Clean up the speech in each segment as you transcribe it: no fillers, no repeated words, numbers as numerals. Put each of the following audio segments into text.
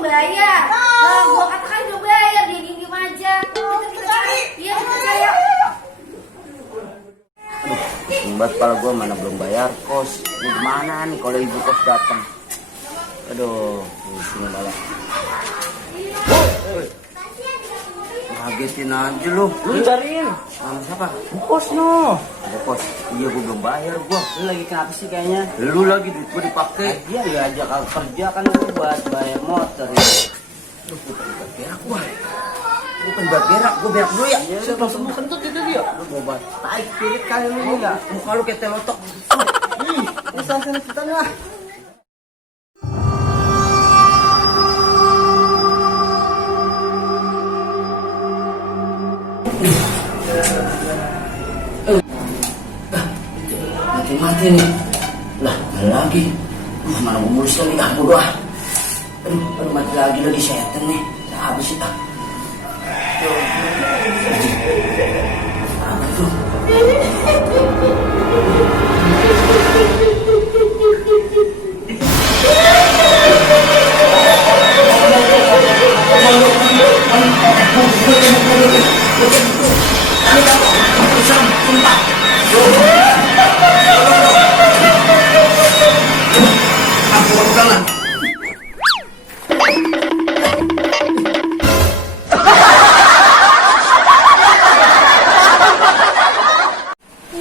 belum bayar. Lah, gua katakan udah bayar, dia diem aja. Kita cari. Iya, kita cari. Buat kepala gue mana belum bayar kos. Ini gimana nih kalau ibu kos datang? Aduh, sini malah. Ngagetin aja lu. Lu cariin. Sama siapa? Bos no. Ada kos. Iya gue belum bayar gua. Lu lagi kenapa sih kayaknya? Lu lagi duit gue dipakai. Dia ya ajak kerja kan lu buat bayar motor ya. Lu bukan buat berak gua. Bukan buat berak, gua berak dulu ya. Ya udah langsung kentut itu dia. Lu mau buat taik spirit kali lu enggak? Muka lu kayak telotok. Ih, ini sana ceritanya. Mati nih. Lah, lagi. Mana gue mulus lagi ah bodoh ah. Aduh, mati lagi setan nih. Apa sih ah? Apa itu?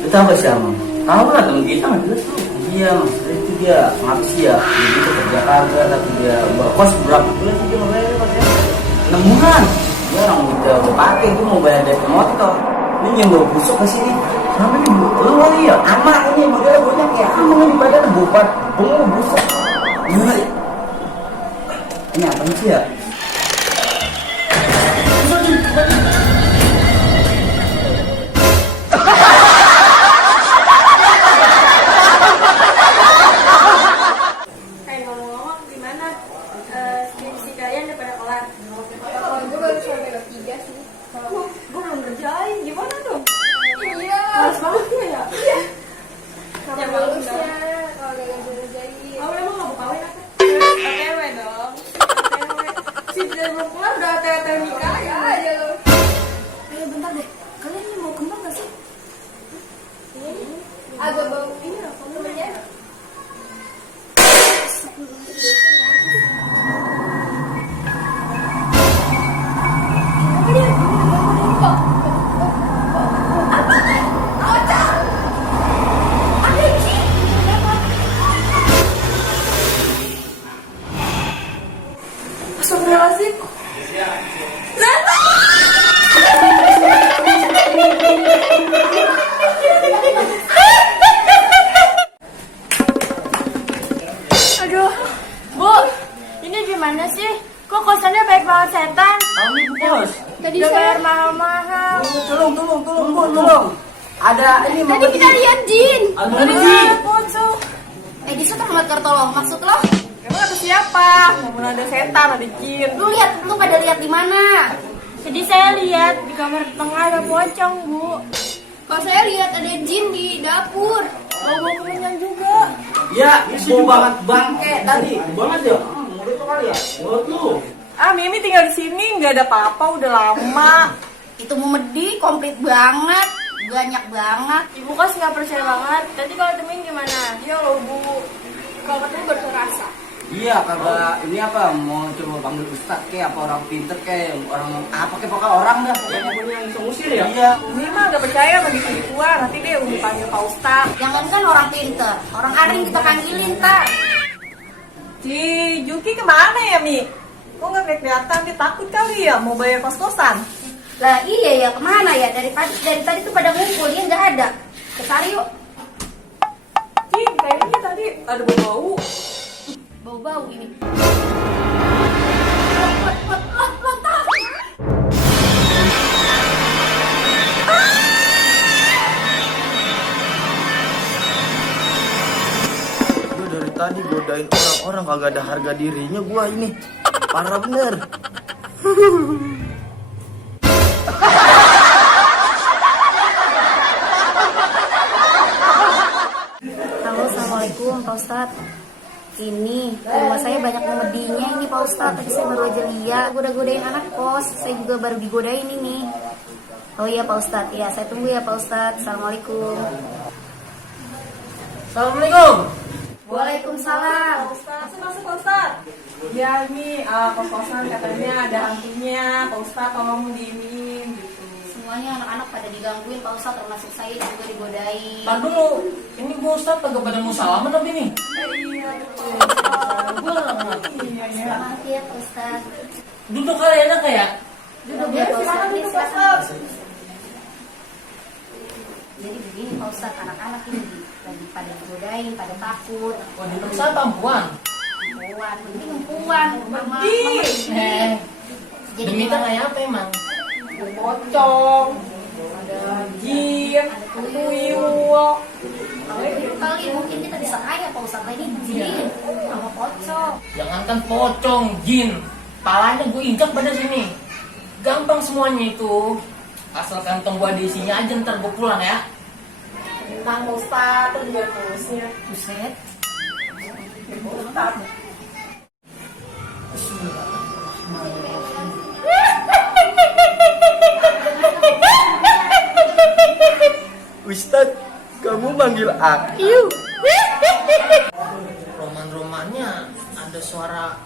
Tahu gak sih Amang? Tahu lah temen kita nggak jelas tuh. Iya mas, itu dia ngapa sih ya? Dia kita kerja kagak tapi dia kos berapa bulan sih dia mau bayar mas ya? 6 bulan. Dia orang udah pakai gue mau bayar DP motor. Ini yang gue busuk ke sini. Sampai nih lu kali ya? Amak ini modelnya banyak ya. Amang ini badan bubat, bengong busuk. Ini apa sih ya? Agak bau ini loh, temennya. Astagfirullahaladzim. Aduh, Bu, ini gimana sih? Kok kosannya baik banget setan? Kami bos. Tadi udah bayar mahal-mahal. Tolong Bu, tolong. Ada ini Tadi kita lihat jin. Ada jin. Di situ Ahmad Kartolo, maksud lo? Emang ada siapa? Mau ada setan, ada jin. Lu pada lihat di mana? Jadi saya lihat di kamar tengah ada pocong, Bu. Kalau saya lihat ada jin di dapur. Oh, mau kemenyan juga. Ya, bau banget bangke tadi. Bau banget ya? Mulut tuh kali ya? Mulut lu. Ah, Mimi tinggal di sini, nggak ada apa-apa, udah lama. Itu Mumedi komplit banget, banyak banget. Ibu kan nggak percaya banget. Tadi kalau temuin gimana? Iya loh, Bu. Kalau ketemu baru terasa. Iya, kagak ini apa mau coba panggil ustad kayak apa orang pinter kayak orang apa kayak pokoknya orang dah. Yang punya yang bisa ngusir ya? Iya. Mimi mah nggak percaya sama gitu-gituan. Nanti deh Umi panggil Pak Ustad. Jangan kan orang pinter, orang aring kita panggilin tar. Si Juki kemana ya, Mi? Kok nggak kelihatan? Dia takut kali ya mau bayar kos-kosan. Lah iya ya, kemana ya? Dari tadi tuh pada ngumpul, dia nggak ada. Cari yuk. Ci, kayaknya tadi ada bau-bau. Bau-bau ini. Gue dari tadi godain orang-orang kagak ada harga dirinya gua ini. Parah bener. Halo, assalamualaikum Pak Ustadz. Ini, rumah saya banyak komedinya ini Pak Ustadz. Tadi saya baru aja lihat. Goda-godain anak kos. Saya juga baru digodain ini. Oh iya Pak Ustadz, ya saya tunggu ya Pak Ustadz. Assalamualaikum. Assalamualaikum. Waalaikumsalam. Pak Ustadz, masuk Pak Ustadz. Ya ini kos-kosan katanya ada hantunya. Pak Ustadz tolong diinin gitu. Semuanya anak-anak pada digangguin Pak Ustadz, termasuk saya juga digodain. Tar dulu, ini Bu Ustadz kagak pada mau salaman tapi nih. Iya betul. Iya ya. Selamat ya Pak Ustadz. Duduk kali enak ya? Duduk Ya ya Pak silakan Ustadz. Ini duduk Pak silakan. Ustadz. Jadi begini Pak Ustadz, anak-anak ini lagi pada digodain, pada takut. Wah, di saya perempuan. Perempuan, penting perempuan. Mama. Jadi Demi gimana? kayak apa emang? Pocong, ada jin, ada tuyul. Kalau itu kali mungkin kita bisa kaya Pak Ustadz, ini jin sama pocong. Jangankan pocong, jin. Palanya gue injak pada sini. Gampang semuanya itu. Asal kantong gua di isinya aja, ntar gue pulang ya. Tenang Pak Ustadz, itu juga tulisnya. Buset. Pak Ustadz. Ustadz, kamu manggil aku? Roman-romannya ada suara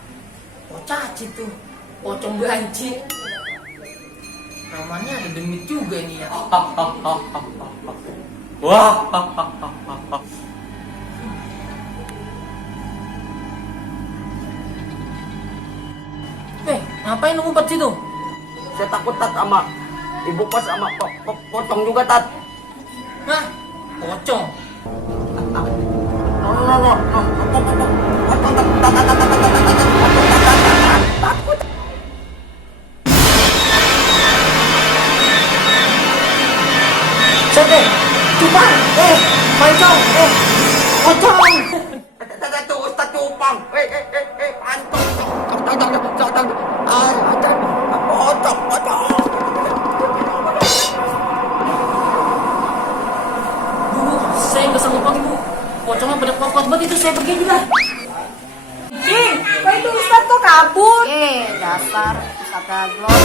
pocaci tuh, pocong banci. Romannya ada demit juga nih ya. Wah. Ngapain lu ngumpet situ? Saya takut tat sama ibu pas sama pocong juga tat. Hah? Pocong? Siapa? Cupang! Pocong! Pocong! Itu Ustadz Cupang. Antum. Pocong. Bu, saya nggak sanggup lagi bu. Pocongnya pada kuat-kuat banget itu, saya pergi juga. Jin, kok itu Ustadz kok kabur? Dasar Ustadz Daglok.